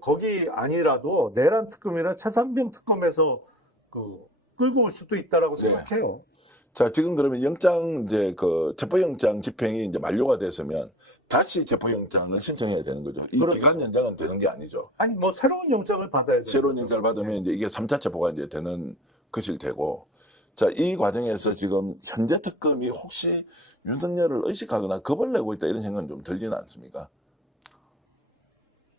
거기 아니라도 내란 특검이나 최상병 특검에서 끌고 올 수도 있다라고 네. 생각해요. 자, 지금 그러면 영장 이제 그 체포영장 집행이 이제 만료가 됐으면 다시 체포영장을 신청해야 되는 거죠. 이 그렇죠. 기간 연장은 되는 게 아니죠. 아니 뭐 새로운 영장을 받아야 돼요. 새로운 영장을 받으면 이제 이게 3차 체포가 이제 되는 것일 테고. 자, 이 과정에서 지금 현재 특검이 혹시 윤석열을 의식하거나 겁을 내고 있다 이런 생각은 좀 들지는 않습니까?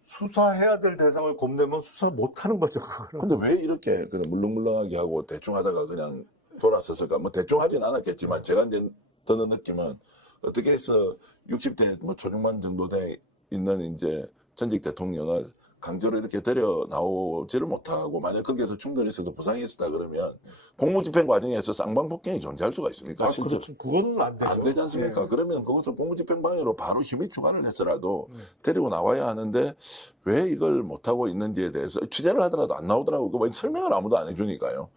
수사해야 될 대상을 겁내면 수사 못하는 거죠. 근데 왜 이렇게 그냥 물렁물렁하게 하고 대충 하다가 그냥 돌아섰을까? 뭐 대충 하진 않았겠지만, 제가 이제 드는 느낌은 어떻게 해서 60대 뭐 초중반 정도 돼 있는 이제 전직 대통령을 강제로 이렇게 데려 나오지를 못하고, 만약 거기에서 충돌이 있어도 부상이 있었다 그러면 공무집행 과정에서 쌍방폭행이 존재할 수가 있습니까? 실제로. 그렇죠. 그거는 안 되죠. 안 되지 않습니까? 예. 그러면 그것을 공무집행 방해로 바로 힘의 추가를 했더라도 데리고 나와야 하는데 왜 이걸 못하고 있는지에 대해서 취재를 하더라도 안 나오더라고요. 그 설명을 아무도 안 해주니까요.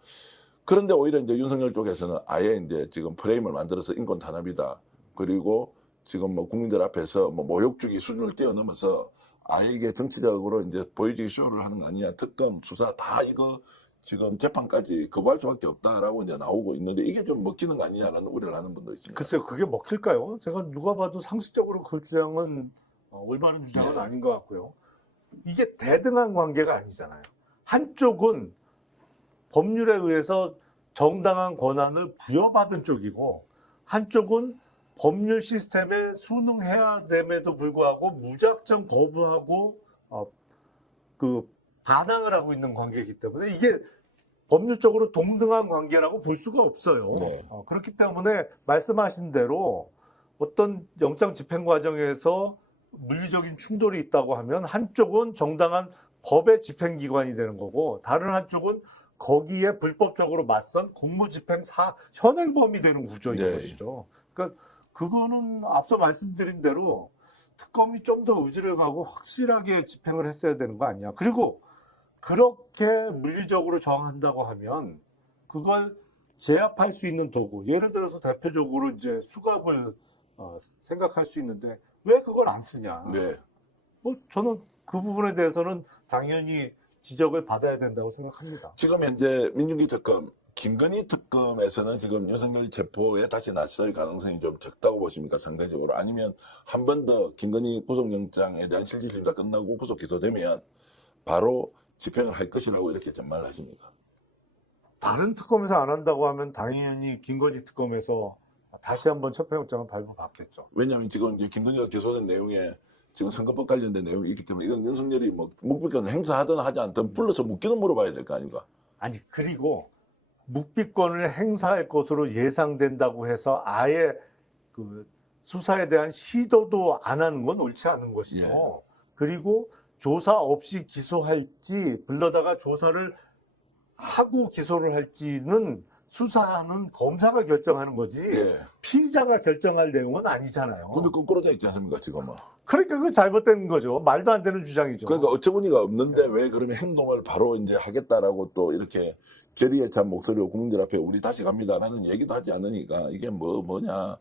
그런데 오히려 이제 윤석열 쪽에서는 아예 이제 지금 프레임을 만들어서 인권 탄압이다. 그리고 지금 뭐 국민들 앞에서 뭐 모욕주기 수준을 뛰어넘어서 아예 이게 정치적으로 이제 보여주기 쇼를 하는 거 아니냐. 특검, 수사 다 이거 지금 재판까지 거부할 수밖에 없다라고 이제 나오고 있는데, 이게 좀 먹히는 거 아니냐라는 우려를 하는 분도 있습니다. 글쎄요, 그게 먹힐까요? 제가 누가 봐도 상식적으로 그 주장은 올바른 주장은 네. 아닌 것 같고요. 이게 대등한 관계가 아니잖아요. 한쪽은 법률에 의해서 정당한 권한을 부여받은 쪽이고, 한쪽은 법률 시스템에 순응해야 됨에도 불구하고 무작정 거부하고 그 반항을 하고 있는 관계이기 때문에 이게 법률적으로 동등한 관계라고 볼 수가 없어요. 네. 그렇기 때문에 말씀하신 대로 어떤 영장 집행 과정에서 물리적인 충돌이 있다고 하면 한쪽은 정당한 법의 집행기관이 되는 거고 다른 한쪽은 거기에 불법적으로 맞선 공무집행사 현행범이 되는 구조인 네. 것이죠. 그러니까 그거는 앞서 말씀드린 대로 특검이 좀 더 의지를 가고 확실하게 집행을 했어야 되는 거 아니냐. 그리고 그렇게 물리적으로 정한다고 하면 그걸 제압할 수 있는 도구, 예를 들어서 대표적으로 이제 수갑을 생각할 수 있는데 왜 그걸 안 쓰냐. 네. 뭐 저는 그 부분에 대해서는 당연히 지적을 받아야 된다고 생각합니다. 지금 현재 민중기 특검, 김건희 특검에서는 지금 윤석열 체포에 다시 나설 가능성이 좀 적다고 보십니까? 상대적으로. 아니면 한 번 더 김건희 구속영장에 대한 실질심사 끝나고 구속 기소되면 바로 집행을 할 것이라고 이렇게 전망을 하십니까? 다른 특검에서 안 한다고 하면 당연히 김건희 특검에서 다시 한번 체포영장을 발부받겠죠. 왜냐하면 지금 이제 김건희가 기소된 내용에 지금 선거법 관련된 내용이 있기 때문에 이건 윤석열이 뭐 묵비권을 행사하든 하지 않든 불러서 묻기는 물어봐야 될 거 아닙니까? 아니 그리고 묵비권을 행사할 것으로 예상된다고 해서 아예 그 수사에 대한 시도도 안 하는 건 옳지 않은 것이죠. 예. 그리고 조사 없이 기소할지 불러다가 조사를 하고 기소를 할지는 수사하는 검사가 결정하는 거지 예. 피의자가 결정할 내용은 아니잖아요. 근데 거꾸로 돼 있지 않습니까, 지금은? 그러니까 그거 잘못된 거죠. 말도 안 되는 주장이죠. 그러니까 어처구니가 없는데 왜 그러면 행동을 바로 이제 하겠다라고 또 이렇게 결의에 찬 목소리로 국민들 앞에 우리 다시 갑니다라는 얘기도 하지 않으니까 이게 뭐냐.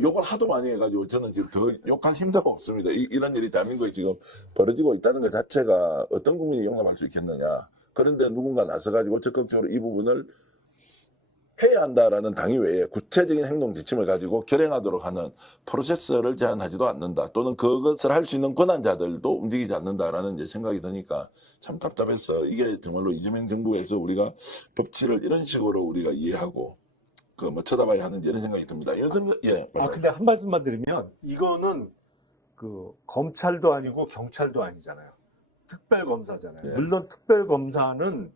욕을 하도 많이 해가지고 저는 지금 더 욕할 힘도 없습니다. 이런 일이 대한민국에 지금 벌어지고 있다는 것 자체가 어떤 국민이 용납할 수 있겠느냐. 그런데 누군가 나서가지고 적극적으로 이 부분을 해야 한다라는 당위 외에 구체적인 행동 지침을 가지고 결행하도록 하는 프로세스를 제한하지도 않는다. 또는 그것을 할 수 있는 권한자들도 움직이지 않는다라는 이제 생각이 드니까 참 답답해서 이게 정말로 이재명 정부에서 우리가 법치를 이런 식으로 우리가 이해하고 그 뭐 쳐다봐야 하는지 이런 생각이 듭니다. 윤석열, 예. 근데 한 말씀만 드리면 이거는 그 검찰도 아니고 경찰도 아니잖아요. 특별검사잖아요. 네. 물론 특별검사는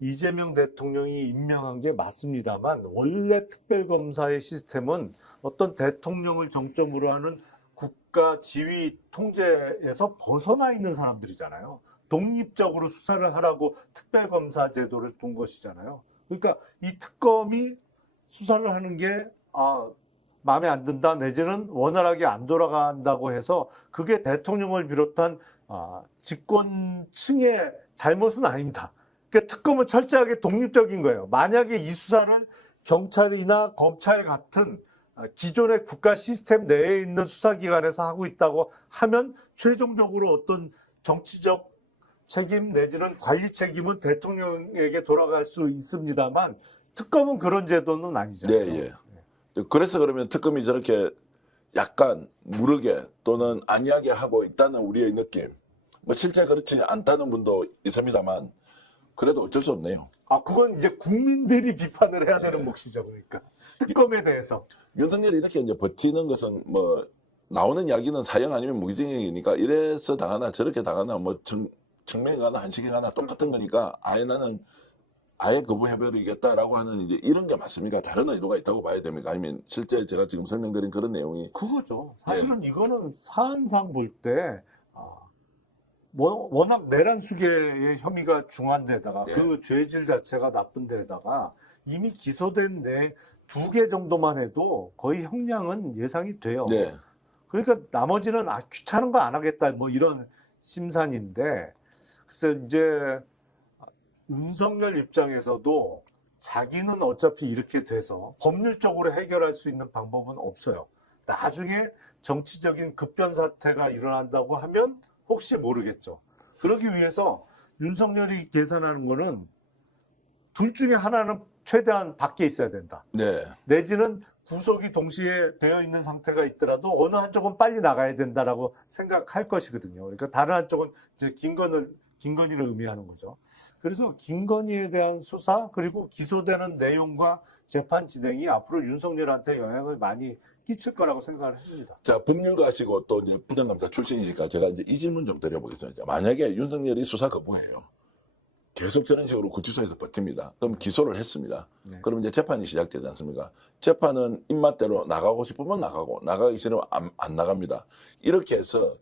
이재명 대통령이 임명한 게 맞습니다만 원래 특별검사의 시스템은 어떤 대통령을 정점으로 하는 국가 지휘 통제에서 벗어나 있는 사람들이잖아요. 독립적으로 수사를 하라고 특별검사 제도를 둔 것이잖아요. 그러니까 이 특검이 수사를 하는 게 마음에 안 든다 내지는 원활하게 안 돌아간다고 해서 그게 대통령을 비롯한 집권층의 잘못은 아닙니다. 그러니까 특검은 철저하게 독립적인 거예요. 만약에 이 수사를 경찰이나 검찰 같은 기존의 국가 시스템 내에 있는 수사기관에서 하고 있다고 하면 최종적으로 어떤 정치적 책임 내지는 관리 책임은 대통령에게 돌아갈 수 있습니다만 특검은 그런 제도는 아니잖아요. 네, 예. 그래서 그러면 특검이 저렇게 약간 무르게 또는 안이하게 하고 있다는 우리의 느낌. 뭐 실제 그렇지 않다는 분도 있습니다만 그래도 어쩔 수 없네요. 그건 이제 국민들이 비판을 해야 되는 몫이죠. 그러니까 특검에 대해서. 윤석열이 이렇게 이제 버티는 것은 뭐 나오는 이야기는 사형 아니면 무기징역이니까 이래서 당하나 저렇게 당하나 뭐 청명에 가나 한식에 가나 똑같은 거니까 아예 나는 아예 거부해버리겠다라고 하는 이제 이런 게 맞습니까? 다른 의도가 있다고 봐야 됩니까? 아니면 실제 제가 지금 설명드린 그런 내용이 그거죠. 사실은 이거는 사안상 볼 때 워낙 내란 수계의 혐의가 중한 데다가 그 죄질 자체가 나쁜 데다가 이미 기소된 데 2개 정도만 해도 거의 형량은 예상이 돼요. 네. 그러니까 나머지는 귀찮은 거 안 하겠다 뭐 이런 심산인데 그래서 이제 윤석열 입장에서도 자기는 어차피 이렇게 돼서 법률적으로 해결할 수 있는 방법은 없어요. 나중에 정치적인 급변 사태가 일어난다고 하면 혹시 모르겠죠. 그러기 위해서 윤석열이 계산하는 거는 둘 중에 하나는 최대한 밖에 있어야 된다. 네. 내지는 구속이 동시에 되어 있는 상태가 있더라도 어느 한쪽은 빨리 나가야 된다라고 생각할 것이거든요. 그러니까 다른 한쪽은 이제 김건희를 의미하는 거죠. 그래서 김건희에 대한 수사 그리고 기소되는 내용과 재판 진행이 앞으로 윤석열한테 영향을 많이 끼칠 거라고 생각을 했습니다. 자, 법률가시고 또 이제 부장검사 출신이니까 제가 이제 이 질문 좀 드려보겠습니다. 만약에 윤석열이 수사 거부해요. 계속 저런 식으로 구치소에서 버팁니다. 그럼 기소를 했습니다. 네. 그럼 이제 재판이 시작되지 않습니까? 재판은 입맛대로 나가고 싶으면 나가고 나가기 싫으면 안 나갑니다. 이렇게 해서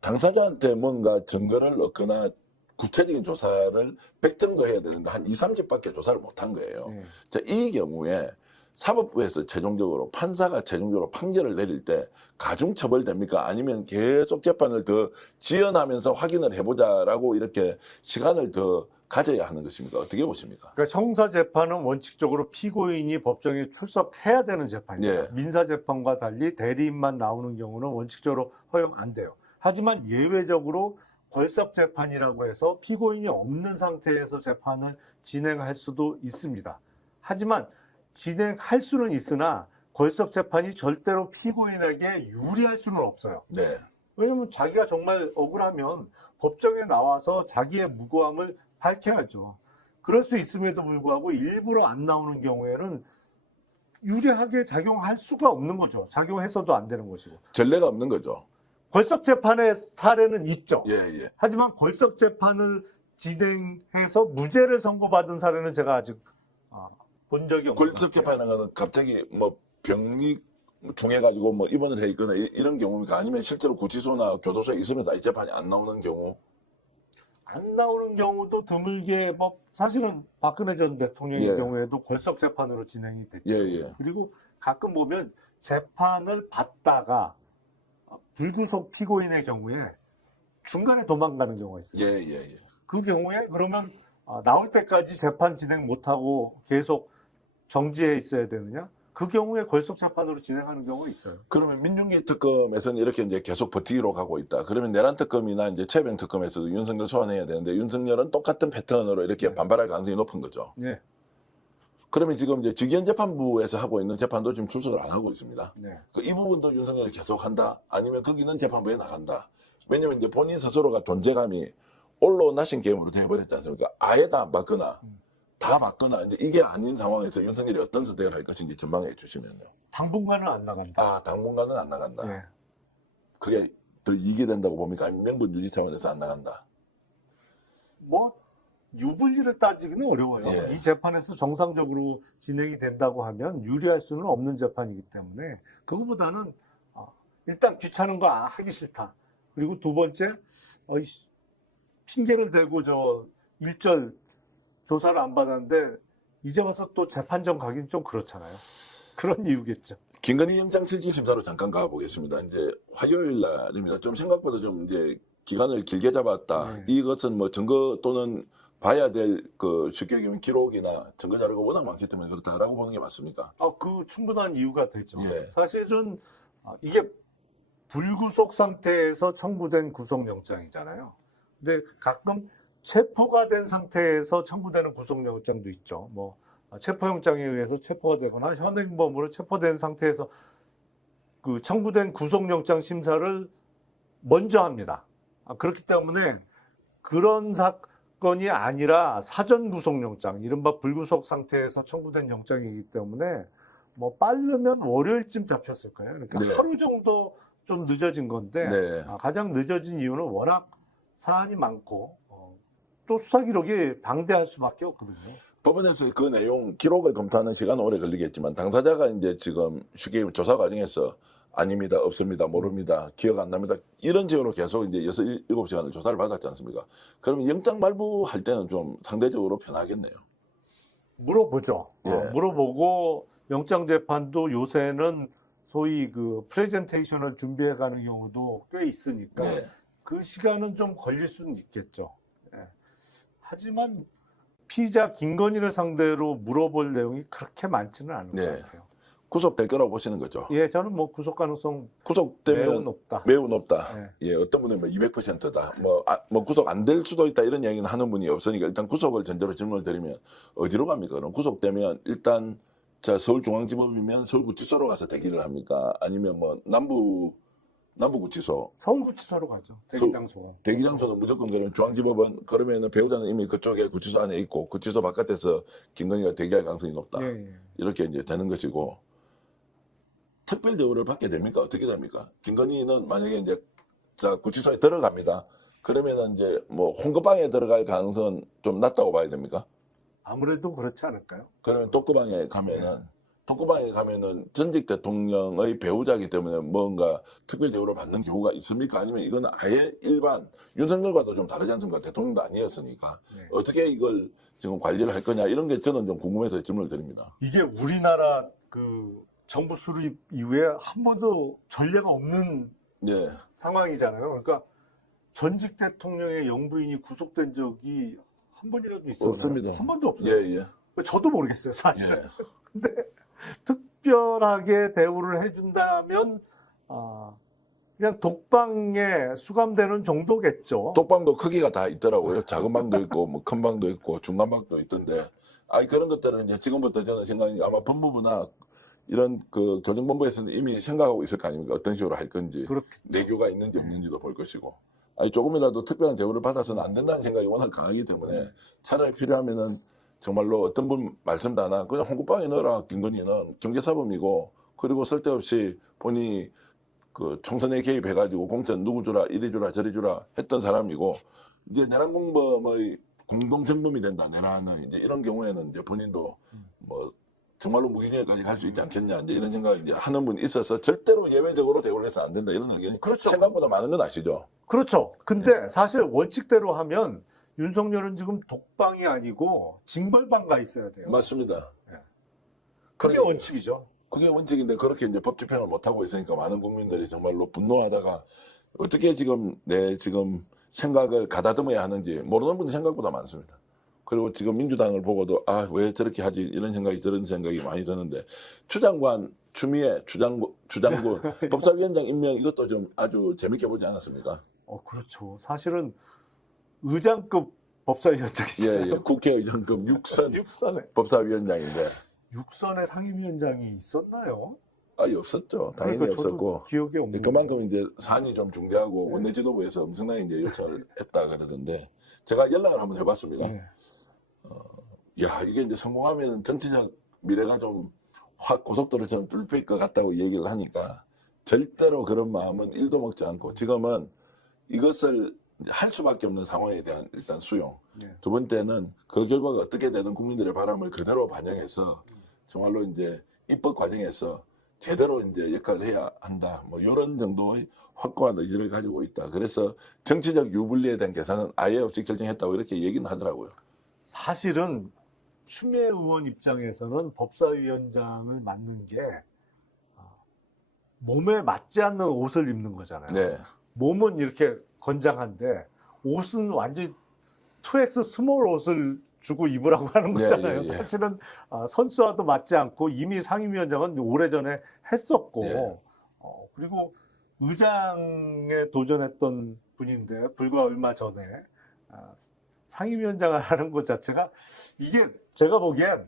당사자한테 뭔가 증거를 얻거나 구체적인 조사를 100점거 해야 되는데 한 2, 30밖에 조사를 못한 거예요. 네. 자, 이 경우에 사법부에서 최종적으로 판사가 최종적으로 판결을 내릴 때 가중처벌됩니까? 아니면 계속 재판을 더 지연하면서 확인을 해보자라고 이렇게 시간을 더 가져야 하는 것입니까? 어떻게 보십니까? 그러니까 형사 재판은 원칙적으로 피고인이 법정에 출석해야 되는 재판입니다. 예. 민사 재판과 달리 대리인만 나오는 경우는 원칙적으로 허용 안 돼요. 하지만 예외적으로 걸석 재판이라고 해서 피고인이 없는 상태에서 재판을 진행할 수도 있습니다. 하지만 진행할 수는 있으나 걸석 재판이 절대로 피고인에게 유리할 수는 없어요. 네. 왜냐하면 자기가 정말 억울하면 법정에 나와서 자기의 무고함을 밝혀야죠. 그럴 수 있음에도 불구하고 일부러 안 나오는 경우에는 유리하게 작용할 수가 없는 거죠. 작용해서도 안 되는 것이고. 전례가 없는 거죠. 걸석 재판의 사례는 있죠. 예, 예. 하지만 걸석 재판을 진행해서 무죄를 선고받은 사례는 제가 아직 본 적이 없는 것 걸석 같아요. 재판하는 거는 갑자기 뭐 병리 중해가지고 뭐 입원을 해 있거나 이런 경우입니까? 아니면 실제로 구치소나 교도소에 있으면서 이 재판이 안 나오는 경우? 안 나오는 경우도 드물게 뭐 사실은 박근혜 전 대통령의 예. 경우에도 걸석 재판으로 진행이 됐죠. 예, 예. 그리고 가끔 보면 재판을 받다가 불구속 피고인의 경우에 중간에 도망가는 경우가 있어요. 예, 예, 예. 그 경우에 그러면 나올 때까지 재판 진행 못하고 계속 정지해 있어야 되느냐? 그 경우에 걸석 재판으로 진행하는 경우가 있어요. 그러면 민중기 특검에서는 이렇게 이제 계속 버티기로 가고 있다. 그러면 내란 특검이나 이제 최병 특검에서도 윤석열 소환해야 되는데 윤석열은 똑같은 패턴으로 이렇게 반발할 가능성이 높은 거죠. 네. 그러면 지금 이제 직위원재판부에서 하고 있는 재판도 지금 출석을 안 하고 있습니다. 네. 이 부분도 윤석열이 계속한다. 아니면 거기는 재판부에 나간다. 왜냐면 이제 본인 스스로가 존재감이 올라오나신 게임으로 돼버렸지 않습니까? 아예 다 맞거나 다 맞거나 이제 이게 아닌 상황에서 윤석열이 어떤 선택을 할 것인지 전망해 주시면요. 당분간은 안 나간다. 아, 당분간은 안 나간다. 네. 그게 더 이익이 된다고 봅니까? 아니면 명분 유지 차원에서 안 나간다. 뭐 유불리를 따지기는 어려워요. 예. 이 재판에서 정상적으로 진행이 된다고 하면 유리할 수는 없는 재판이기 때문에 그거보다는 일단 귀찮은 거 하기 싫다. 그리고 두 번째 핑계를 대고 저 일절 조사를 안 받았는데 이제 와서 또 재판정 가긴 좀 그렇잖아요. 그런 이유겠죠. 김건희 영장 실질 심사로 잠깐 가보겠습니다. 이제 화요일 날입니다. 좀 생각보다 좀 이제 기간을 길게 잡았다. 네. 이것은 뭐 증거 또는 봐야 될 그 쉽게 얘기하면 기록이나 증거 자료가 워낙 많기 때문에 그렇다라고 보는 게 맞습니까? 그 충분한 이유가 되죠. 예. 사실은 이게 불구속 상태에서 청구된 구속영장이잖아요. 근데 가끔 체포가 된 상태에서 청구되는 구속영장도 있죠. 뭐 체포영장에 의해서 체포가 되거나 현행범으로 체포된 상태에서 그 청구된 구속영장 심사를 먼저 합니다. 그렇기 때문에 그런 사건이 아니라 사전 구속영장, 이른바 불구속 상태에서 청구된 영장이기 때문에 뭐 빠르면 월요일쯤 잡혔을 거예요. 그러니까 네. 하루 정도 좀 늦어진 건데 네. 가장 늦어진 이유는 워낙 사안이 많고 또 수사 기록이 방대할 수밖에 없거든요. 법원에서 그 내용 기록을 검토하는 시간은 오래 걸리겠지만 당사자가 이제 지금 쉽게 얘기하면 조사 과정에서 아닙니다, 없습니다, 모릅니다, 기억 안 납니다 이런 식으로 계속 이제 6, 7시간을 조사를 받았지 않습니까? 그러면 영장 발부할 때는 좀 상대적으로 편하겠네요. 물어보죠. 예. 물어보고 영장 재판도 요새는 소위 그 프레젠테이션을 준비해 가는 경우도 꽤 있으니까 네. 그 시간은 좀 걸릴 수는 있겠죠. 예. 하지만 피의자 김건희를 상대로 물어볼 내용이 그렇게 많지는 않은 네. 것 같아요. 구속될 거라고 보시는 거죠? 예, 저는 뭐 구속 가능성 매우 구속되면 높다. 매우 높다. 네. 예, 어떤 분은 뭐 200%다. 뭐 구속 안 될 수도 있다 이런 이야기는 하는 분이 없으니까 일단 구속을 전제로 질문을 드리면 어디로 갑니까? 그럼 구속되면 일단 자 서울중앙지법이면 서울구치소로 가서 대기를 합니까? 아니면 뭐 남부 남부구치소. 서울구치소로 가죠. 대기장소. 대기장소는 무조건 그러면 중앙지법은 그러면은 배우자는 이미 그쪽에 구치소 안에 있고 구치소 바깥에서 김건희가 대기할 가능성이 높다. 예, 예. 이렇게 이제 되는 것이고 특별 대우를 받게 됩니까? 어떻게 됩니까? 김건희는 만약에 이제 자 구치소에 들어갑니다. 그러면은 이제 뭐 홍거방에 들어갈 가능성은 좀 낮다고 봐야 됩니까? 아무래도 그렇지 않을까요? 그러면 독거방에 가면은 전직 대통령의 배우자이기 때문에 뭔가 특별 대우를 받는 경우가 있습니까? 아니면 이거는 아예 일반 윤석열과도 좀 다르지 않습니까? 대통령도 아니었으니까 네. 어떻게 이걸 지금 관리를 할 거냐 이런 게 저는 좀 궁금해서 질문을 드립니다. 이게 우리나라 그 정부 수립 이후에 한 번도 전례가 없는 네, 상황이잖아요. 그러니까 전직 대통령의 영부인이 구속된 적이 한 번이라도 있었나요? 없습니다. 한 번도 없어요. 예, 예, 저도 모르겠어요, 사실. 예. 근데 특별하게 대우를 해준다면 그냥 독방에 수감되는 정도겠죠. 독방도 크기가 다 있더라고요. 작은 방도 있고 뭐 큰 방도 있고 중간 방도 있던데, 아니 그런 것들은 이제 지금부터 저는 생각이 아마 법무부나 이런 그 교정본부에서는 이미 생각하고 있을 거 아닙니까? 어떤 식으로 할 건지, 그렇겠죠. 내교가 있는지 없는지도 볼 것이고, 아니 조금이라도 특별한 대우를 받아서는 안 된다는 생각이 워낙 강하기 때문에 차라리 필요하면은 정말로 어떤 분 말씀도 안 하고 그냥 홍구방에 넣어라. 김건희는 경제사범이고, 그리고 쓸데없이 본인이 그 총선에 개입해가지고 공천 누구 주라 이리 주라 저리 주라 했던 사람이고, 이제 내란 공범의 공동정범이 된다. 내란은 이제 이런 경우에는 이제 본인도 뭐 정말로 무기징역까지 갈 수 있지 않겠냐 이제 이런 생각을 이제 하는 분이 있어서 절대로 예외적으로 대우를 해서 안 된다 이런 의견이 그렇죠. 생각보다 많은 건 아시죠? 그렇죠. 근데 사실 원칙대로 하면 윤석열은 지금 독방이 아니고 징벌방 가 있어야 돼요. 맞습니다. 그게 그러니까 원칙이죠. 그게 원칙인데 그렇게 이제 법 집행을 못 하고 있으니까 많은 국민들이 정말로 분노하다가 어떻게 지금 내 지금 생각을 가다듬어야 하는지 모르는 분이 생각보다 많습니다. 그리고 지금 민주당을 보고도 아, 왜 저렇게 하지 이런 생각이 드는 생각이 많이 드는데, 추장관 추미애 주장군 법사위원장 임명 이것도 좀 아주 재밌게 보지 않았습니까? 그렇죠. 사실은 의장급 법사위원장이잖아요. 예, 국회의장급 육선에 법사위원장인데 육선의 상임위원장이 있었나요? 아예 없었죠. 당연히 그러니까 저도 없었고. 기억이 없는. 그만큼 이제 사안이 좀 중대하고 원내 지도부에서 엄청나게 이제 요청을 했다 그러던데, 제가 연락을 한번 해봤습니다. 네. 야, 이게 이제 성공하면 정치적 미래가 좀 확 고속도로처럼 뚫릴 것 같다고 얘기를 하니까 절대로 그런 마음은 1도 먹지 않고 지금은 이것을 할 수밖에 없는 상황에 대한 일단 수용. 네. 두 번째는 그 결과가 어떻게 되든 국민들의 바람을 그대로 반영해서 정말로 이제 입법 과정에서 제대로 이제 역할을 해야 한다. 뭐 이런 정도의 확고한 의지를 가지고 있다. 그래서 정치적 유불리에 대한 계산은 아예 없이 결정했다고 이렇게 얘기는 하더라고요. 사실은 추미애 의원 입장에서는 법사위원장을 맡는 게 몸에 맞지 않는 옷을 입는 거잖아요. 네. 몸은 이렇게 건장한데 옷은 완전히 2X 스몰 옷을 주고 입으라고 하는 네, 거잖아요. 예, 예. 사실은 선수와도 맞지 않고 이미 상임위원장은 오래전에 했었고 예. 그리고 의장에 도전했던 분인데 불과 얼마 전에 상임위원장을 하는 것 자체가 이게 제가 보기엔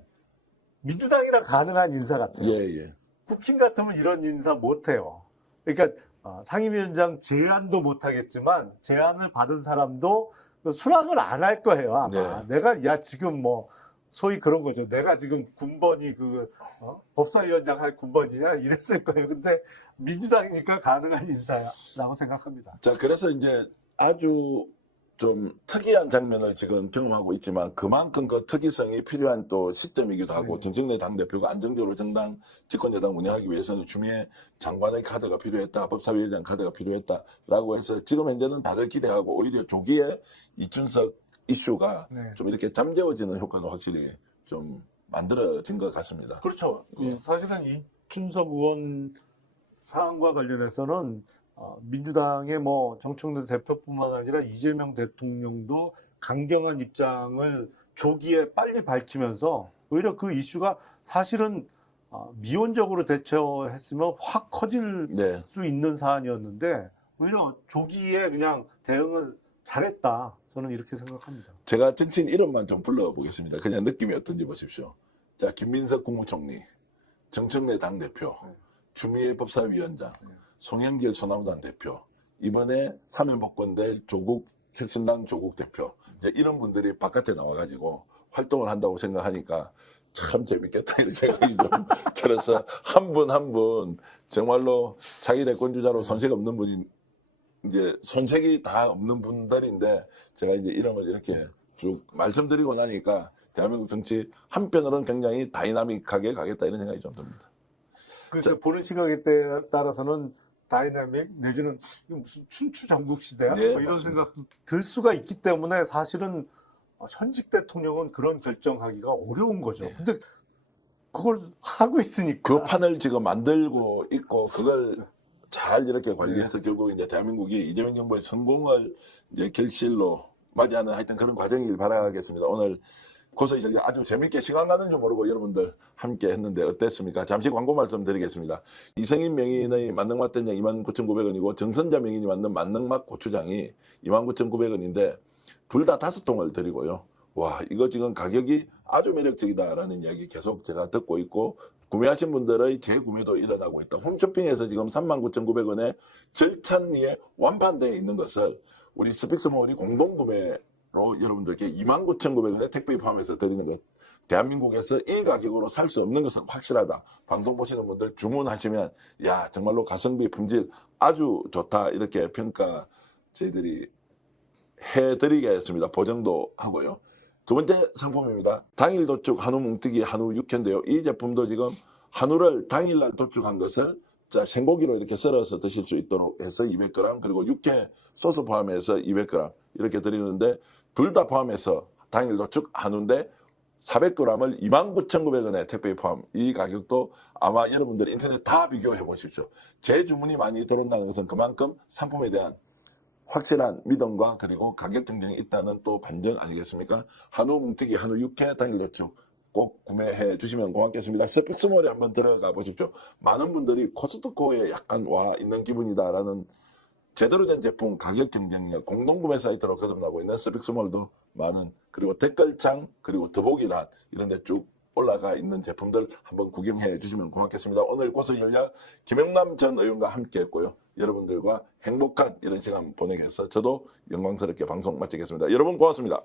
민주당이랑 가능한 인사 같아요. 예. 국힘 같으면 이런 인사 못해요. 그러니까 상임위원장 제안도 못하겠지만 제안을 받은 사람도 수락을 안 할 거예요. 아마. 네. 내가 지금 뭐 소위 그런 거죠. 내가 지금 군번이 법사위원장 할 군번이냐 이랬을 거예요. 근데 민주당이니까 가능한 인사라고 생각합니다. 자, 그래서 이제 아주 좀 특이한 장면을 지금 경험하고 있지만 그만큼 그 특이성이 필요한 또 시점이기도 하고, 정청래 당대표가 안정적으로 정당 집권여당 운영하기 위해서는 추미애 장관의 카드가 필요했다, 법사위원장 카드가 필요했다라고 해서 지금 현재는 다들 기대하고 오히려 조기에 이준석 이슈가 네. 좀 이렇게 잠재워지는 효과가 확실히 좀 만들어진 것 같습니다. 그렇죠. 예. 사실은 이준석 의원 사안과 관련해서는 민주당의 뭐 정청래 대표뿐만 아니라 이재명 대통령도 강경한 입장을 조기에 빨리 밝히면서 오히려 그 이슈가 사실은 미온적으로 대처했으면 확 커질 네. 수 있는 사안이었는데 오히려 조기에 그냥 대응을 잘했다. 저는 이렇게 생각합니다. 제가 정치인 이름만 좀 불러보겠습니다. 그냥 느낌이 어떤지 보십시오. 자, 김민석 국무총리, 정청래 당대표, 추미애 법사위원장, 송영길 소나무단 대표, 이번에 사면복권될 조국 혁신당 조국 대표, 이제 이런 분들이 바깥에 나와가지고 활동을 한다고 생각하니까 참 재밌겠다 이런 생각이 좀 들어서 한 분 한 분 정말로 차기 대권 주자로 손색 없는 분이 이제 손색이 다 없는 분들인데 제가 이제 이름을 이렇게 쭉 말씀드리고 나니까 대한민국 정치 한편으로는 굉장히 다이나믹하게 가겠다 이런 생각이 좀 듭니다. 그래서 보는 시각에 따라서는 다이나믹 내지는 이거 무슨 춘추 전국 시대야? 네, 뭐 이런 맞습니다. 생각도 들 수가 있기 때문에 사실은 현직 대통령은 그런 결정하기가 어려운 거죠. 네. 근데 그걸 하고 있으니까. 그 판을 지금 만들고 있고 그걸 잘 이렇게 관리해서 결국 이제 대한민국이 이재명 정부의 성공을 이제 결실로 맞이하는 하여튼 그런 과정이길 바라겠습니다. 오늘 고소의 전략 아주 재밌게 시간 가는 줄 모르고 여러분들 함께 했는데 어땠습니까? 잠시 광고 말씀드리겠습니다. 이성인 명인의 만능맛 된장 29,900원이고 정선자 명인이 만든 만능맛 고추장이 29,900원인데 둘 다 5통을 드리고요. 와, 이거 지금 가격이 아주 매력적이다라는 이야기 계속 제가 듣고 있고 구매하신 분들의 재구매도 일어나고 있다. 홈쇼핑에서 지금 39,900원에 절찬리에 완판되어 있는 것을 우리 스픽스몰이 공동구매로 여러분들께 29,900원에 택배 포함해서 드리는 것. 대한민국에서 이 가격으로 살 수 없는 것은 확실하다. 방송 보시는 분들 주문하시면 야 정말로 가성비 품질 아주 좋다 이렇게 평가 저희들이 해드리겠습니다. 보정도 하고요. 두 번째 상품입니다. 당일 도축 한우 뭉뜨기 한우 육회인데요. 이 제품도 지금 한우를 당일날 도축한 것을 자 생고기로 이렇게 썰어서 드실 수 있도록 해서 200g 그리고 육회 소스 포함해서 200g 이렇게 드리는데 둘 다 포함해서 당일 도축 한우인데 400g을 29,900원에 택배 포함. 이 가격도 아마 여러분들 인터넷 다 비교해 보십시오. 재주문이 많이 들어온다는 것은 그만큼 상품에 대한 확실한 믿음과 그리고 가격 경쟁이 있다는 또 반전 아니겠습니까? 한우 뭉티기, 한우 육회 당일 도축 꼭 구매해 주시면 고맙겠습니다. 스픽스몰에 한번 들어가 보십시오. 많은 분들이 코스트코에 약간 와 있는 기분이다라는 제대로 된 제품 가격 경쟁력 공동구매 사이트로 거듭나고 있는 스픽스몰도 많은 그리고 댓글창 그리고 더보기란 이런 데 쭉 올라가 있는 제품들 한번 구경해 주시면 고맙겠습니다. 오늘 고소전략 김영남 전 의원과 함께 했고요. 여러분들과 행복한 이런 시간 보내게 해서 저도 영광스럽게 방송 마치겠습니다. 여러분 고맙습니다.